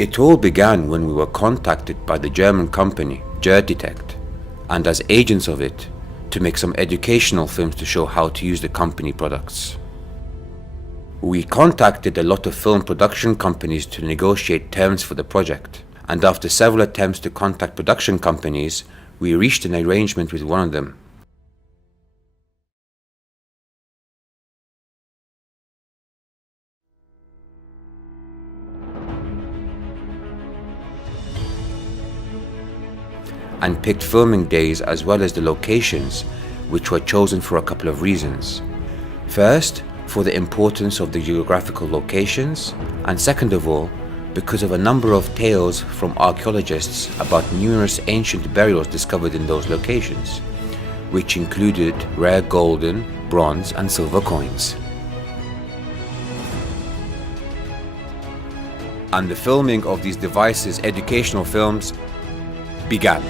It all began when we were contacted by the German company detector, and as agents of it, to make some educational films to show how to use the company products. We contacted a lot of film production companies to negotiate terms for the project, and after several attempts to contact production companies, we reached an arrangement with one of them. And picked filming days as well as the locations, which were chosen for a couple of reasons. First, for the importance of the geographical locations, and second of all, because of a number of tales from archaeologists about numerous ancient burials discovered in those locations, which included rare golden, bronze and silver coins. And the filming of these devices' educational films began.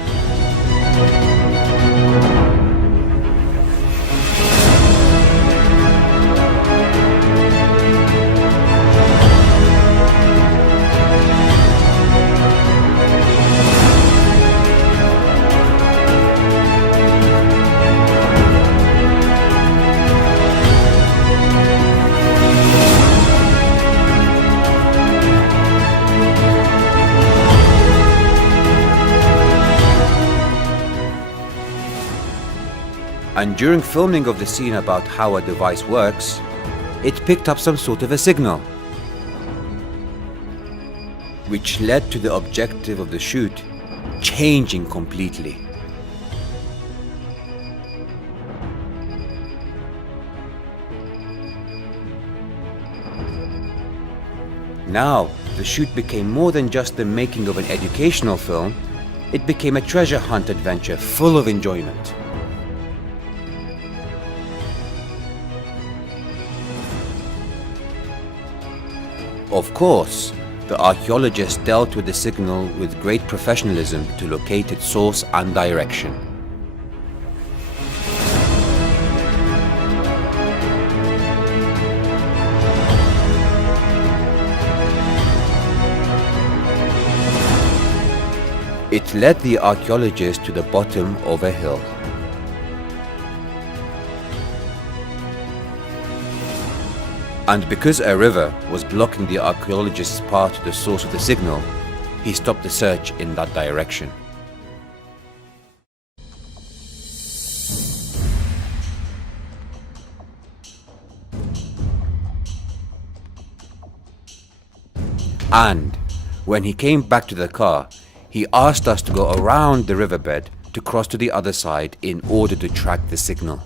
And during filming of the scene about how a device works, it picked up some sort of a signal, which led to the objective of the shoot changing completely. Now, the shoot became more than just the making of an educational film, it became a treasure hunt adventure full of enjoyment. Of course, the archaeologists dealt with the signal with great professionalism to locate its source and direction. It led the archaeologists to the bottom of a hill. And because a river was blocking the archaeologist's path to the source of the signal, he stopped the search in that direction. And when he came back to the car, he asked us to go around the riverbed to cross to the other side in order to track the signal.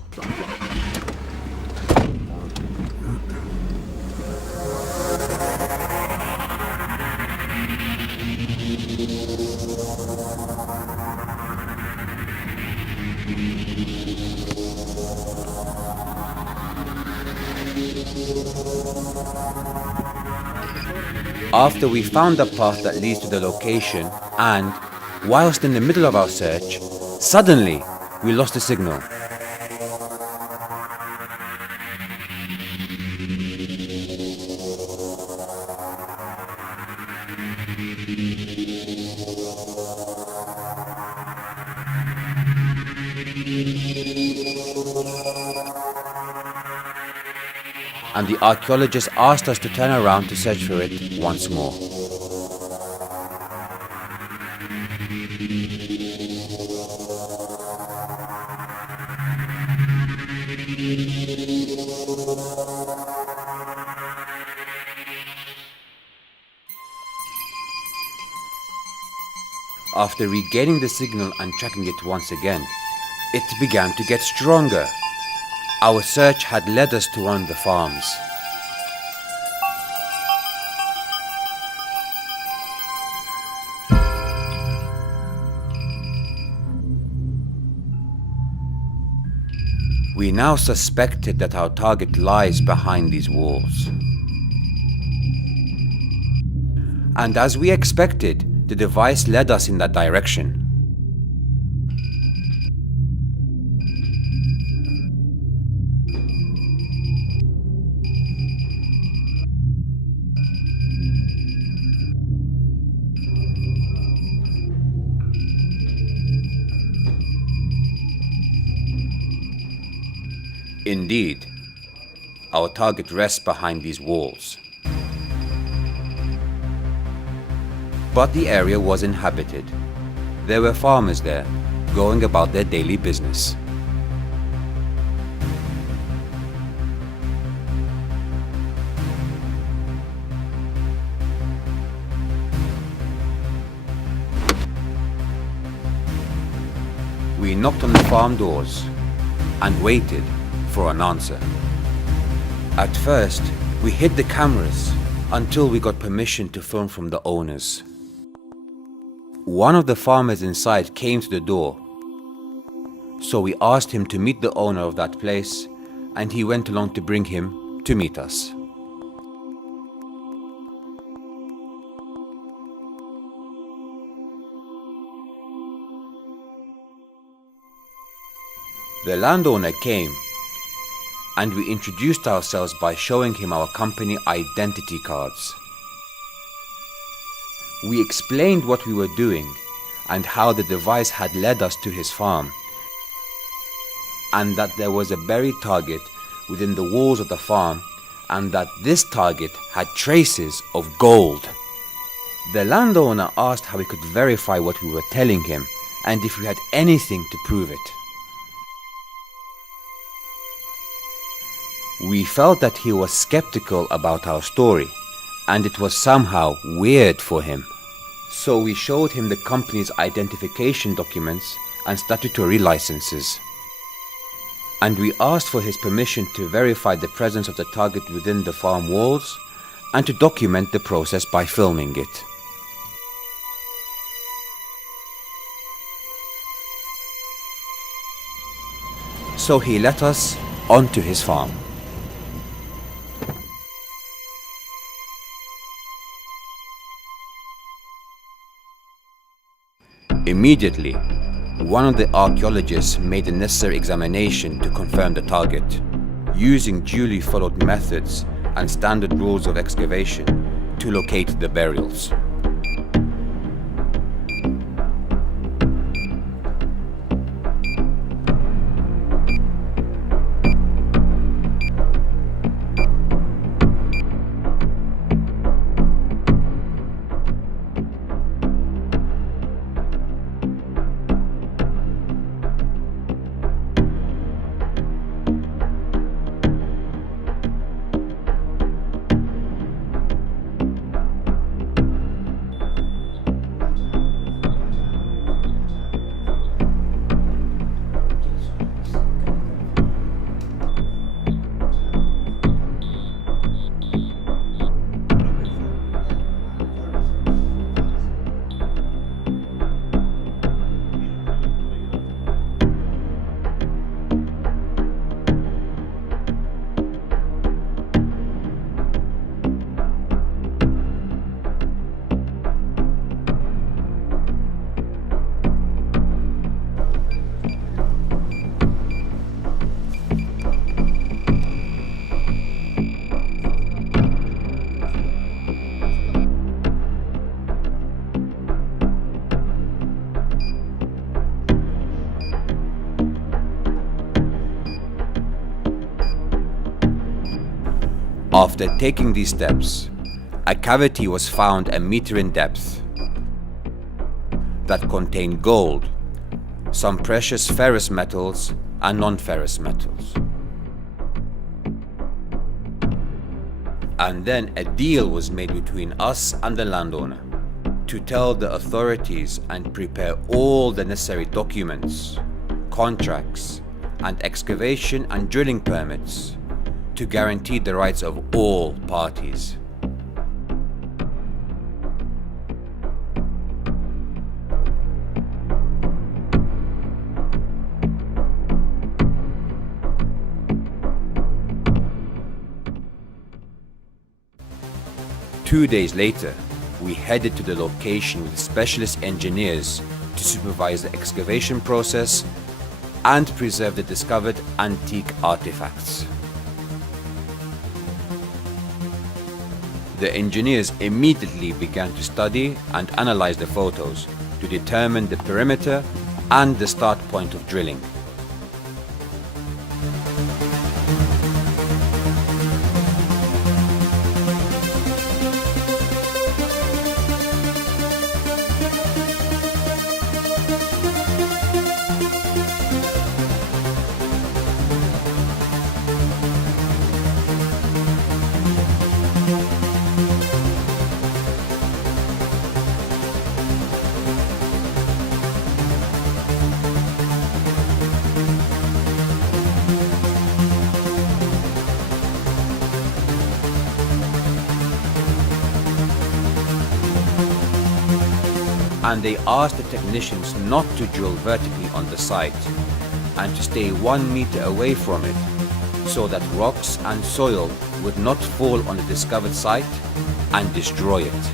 After we found the path that leads to the location and, whilst in the middle of our search, suddenly we lost the signal. And the archaeologists asked us to turn around to search for it once more. After regaining the signal and tracking it once again, it began to get stronger. Our search had led us to one of the farms. We now suspected that our target lies behind these walls. And as we expected, the device led us in that direction. Indeed, our target rests behind these walls. But the area was inhabited. There were farmers there, going about their daily business. We knocked on the farm doors and waited for an answer. At first, we hid the cameras until we got permission to film from the owners. One of the farmers inside came to the door, so we asked him to meet the owner of that place, and he went along to bring him to meet us. The landowner came, and we introduced ourselves by showing him our company identity cards. We explained what we were doing and how the device had led us to his farm, and that there was a buried target within the walls of the farm, and that this target had traces of gold. The landowner asked how we could verify what we were telling him and if we had anything to prove it. We felt that he was skeptical about our story, and it was somehow weird for him. So we showed him the company's identification documents and statutory licenses. And we asked for his permission to verify the presence of the target within the farm walls and to document the process by filming it. So he let us onto his farm. Immediately, one of the archaeologists made the necessary examination to confirm the target, using duly followed methods and standard rules of excavation to locate the burials. After taking these steps, a cavity was found a meter in depth that contained gold, some precious ferrous metals and non-ferrous metals. And then a deal was made between us and the landowner to tell the authorities and prepare all the necessary documents, contracts, and excavation and drilling permits to guarantee the rights of all parties. Two days later, we headed to the location with specialist engineers to supervise the excavation process and preserve the discovered antique artifacts. The engineers immediately began to study and analyze the photos to determine the perimeter and the start point of drilling. and they asked the technicians not to drill vertically on the site and to stay 1 meter away from it so that rocks and soil would not fall on the discovered site and destroy it.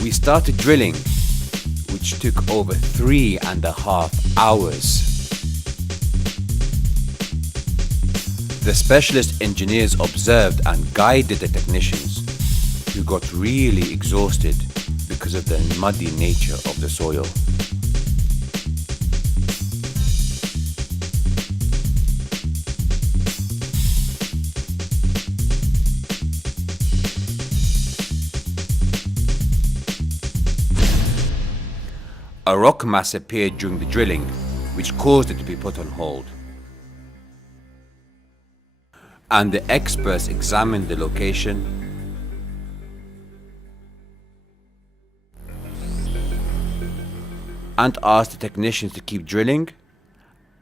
We started drilling, which took over 3.5 hours. The specialist engineers observed and guided the technicians, who got really exhausted because of the muddy nature of the soil. A rock mass appeared during the drilling, which caused it to be put on hold. And the experts examined the location and asked the technicians to keep drilling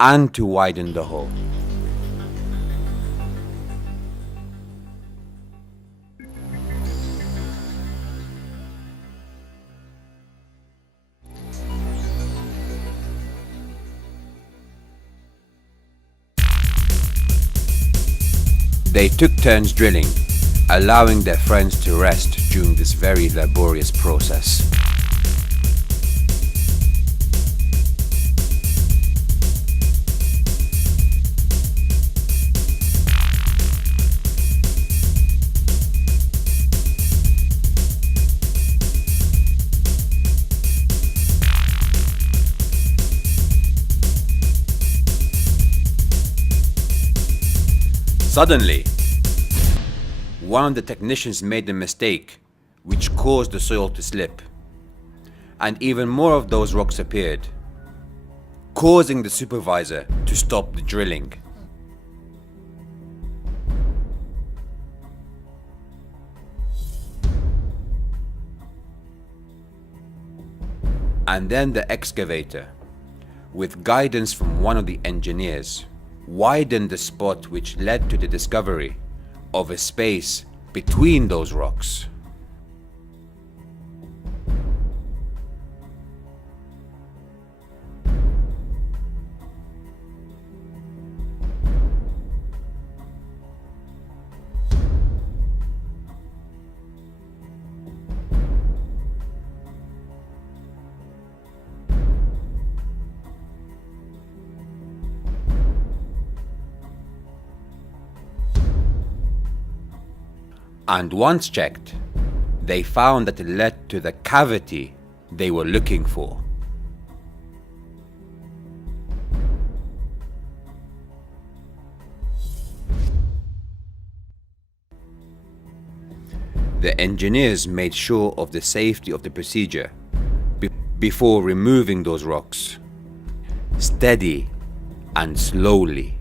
and to widen the hole. They took turns drilling, allowing their friends to rest during this very laborious process. Suddenly, one of the technicians made a mistake which caused the soil to slip, and even more of those rocks appeared, causing the supervisor to stop the drilling. And then the excavator, with guidance from one of the engineers, widened the spot which led to the discovery of a space between those rocks. And once checked, they found that it led to the cavity they were looking for. The engineers made sure of the safety of the procedure before removing those rocks, steady and slowly.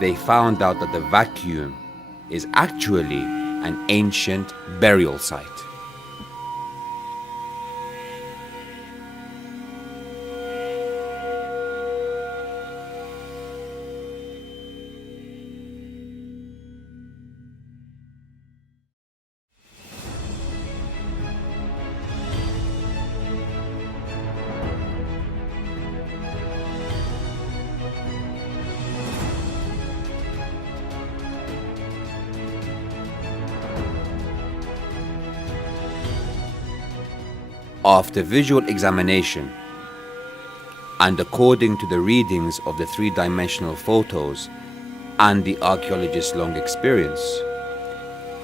they found out that the vacuum is actually an ancient burial site. After visual examination, and according to the readings of the three-dimensional photos and the archaeologist's long experience,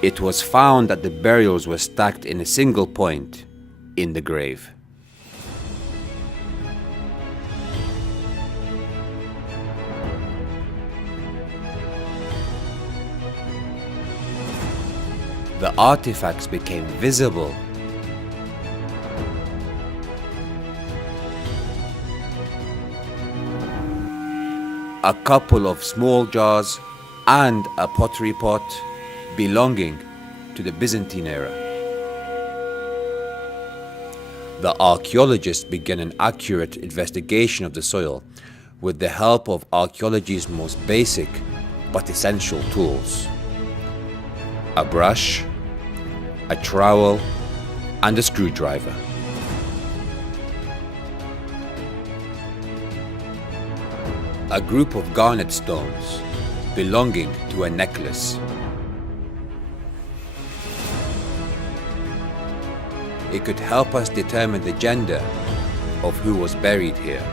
it was found that the burials were stacked in a single point in the grave. The artifacts became visible. A couple of small jars and a pottery pot belonging to the Byzantine era. The archaeologists began an accurate investigation of the soil with the help of archaeology's most basic but essential tools: a brush, a trowel, and a screwdriver. A group of garnet stones belonging to a necklace. It could help us determine the gender of who was buried here.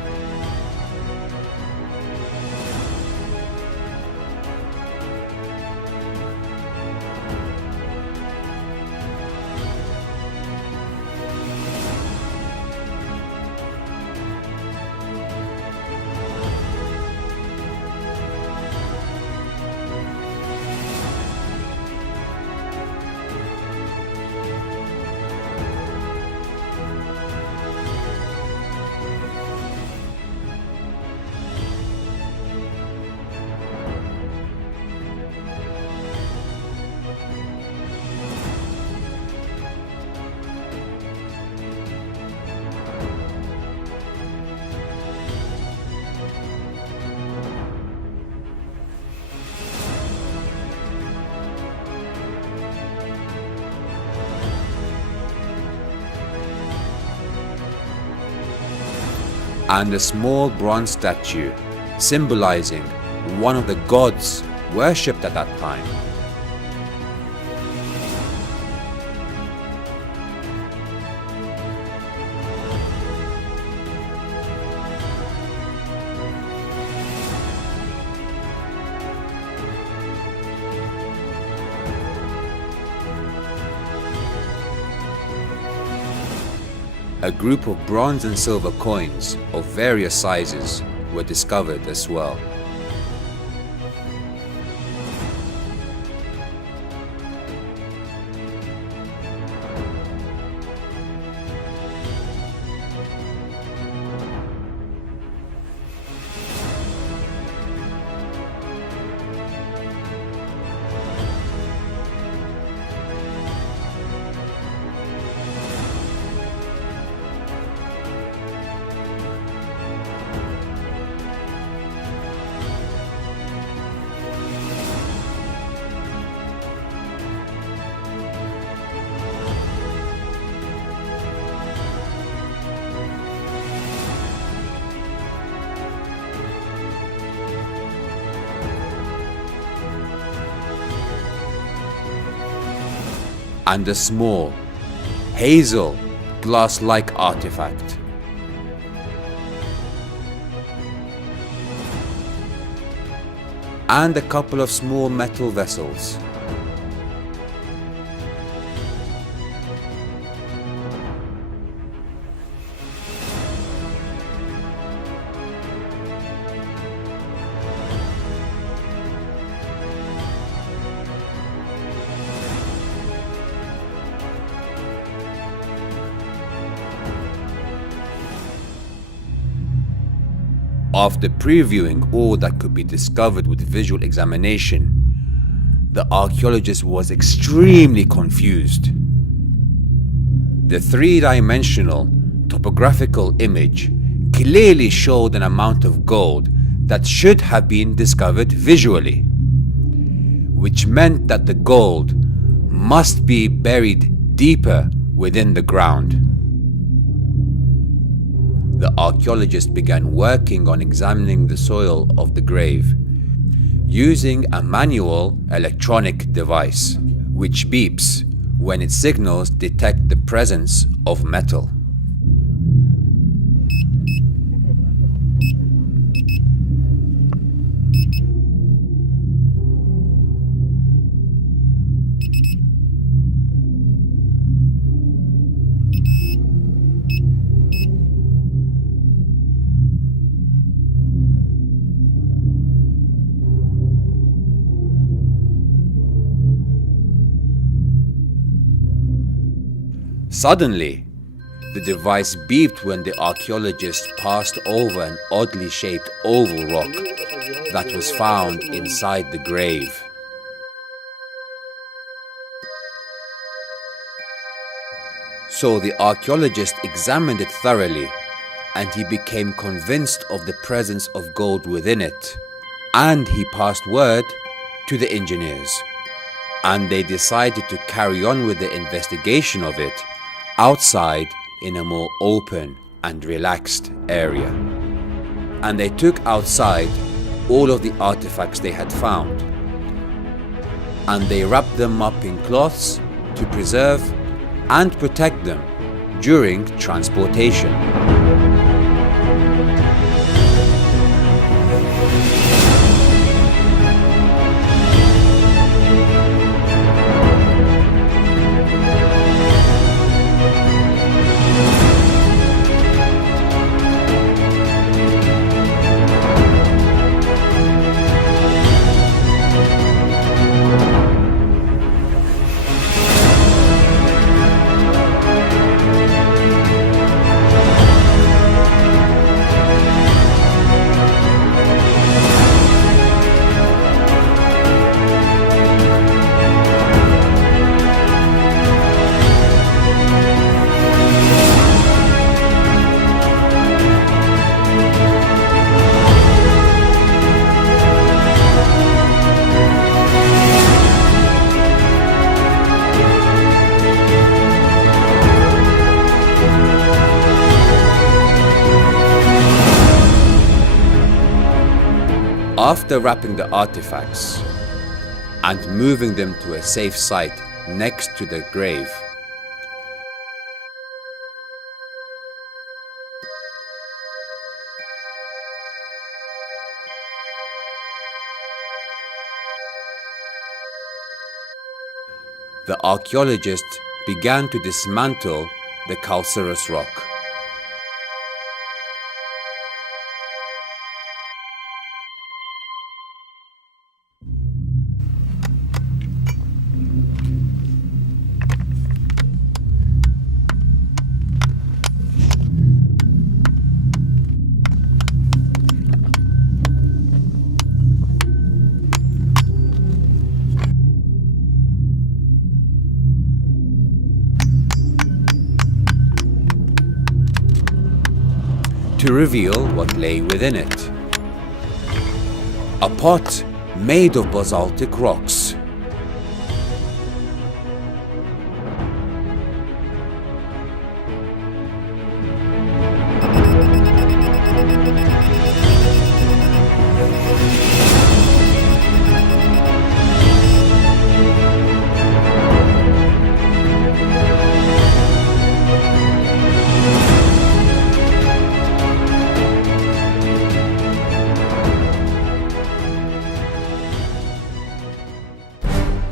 And a small bronze statue symbolizing one of the gods worshipped at that time. A group of bronze and silver coins of various sizes were discovered as well. And a small, hazel, glass-like artifact. And a couple of small metal vessels. After previewing all that could be discovered with visual examination, the archaeologist was extremely confused. The three-dimensional topographical image clearly showed an amount of gold that should have been discovered visually, which meant that the gold must be buried deeper within the ground. The archaeologist began working on examining the soil of the grave using a manual electronic device, which beeps when its signals detect the presence of metal. Suddenly, the device beeped when the archaeologist passed over an oddly shaped oval rock that was found inside the grave. So the archaeologist examined it thoroughly, and he became convinced of the presence of gold within it, and he passed word to the engineers, and they decided to carry on with the investigation of it outside in a more open and relaxed area. And they took outside all of the artifacts they had found, and they wrapped them up in cloths to preserve and protect them during transportation. After wrapping the artifacts and moving them to a safe site next to the grave, the archaeologist began to dismantle the calcareous rock. To reveal what lay within it. A pot made of basaltic rocks.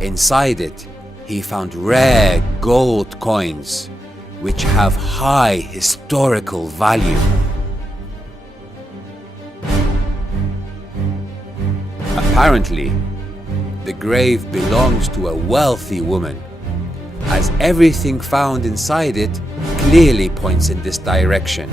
Inside it, he found rare gold coins, which have high historical value. Apparently, the grave belongs to a wealthy woman, as everything found inside it clearly points in this direction.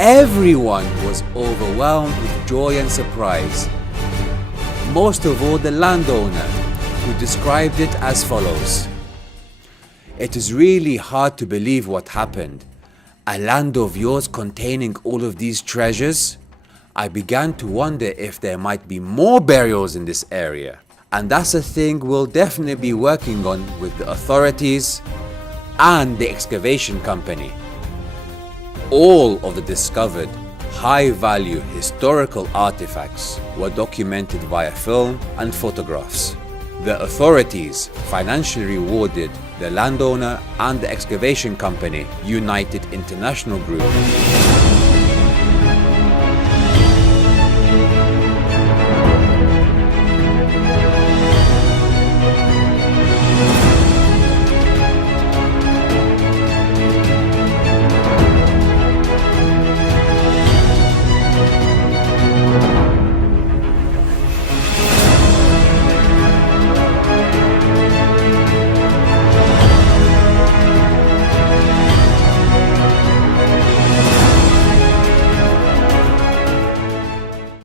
Everyone was overwhelmed with joy and surprise. Most of all the landowner, who described it as follows. "It is really hard to believe what happened. A land of yours containing all of these treasures? I began to wonder if there might be more burials in this area. And that's a thing we'll definitely be working on with the authorities and the excavation company." All of the discovered high-value historical artifacts were documented via film and photographs. The authorities financially rewarded the landowner and the excavation company United International Group.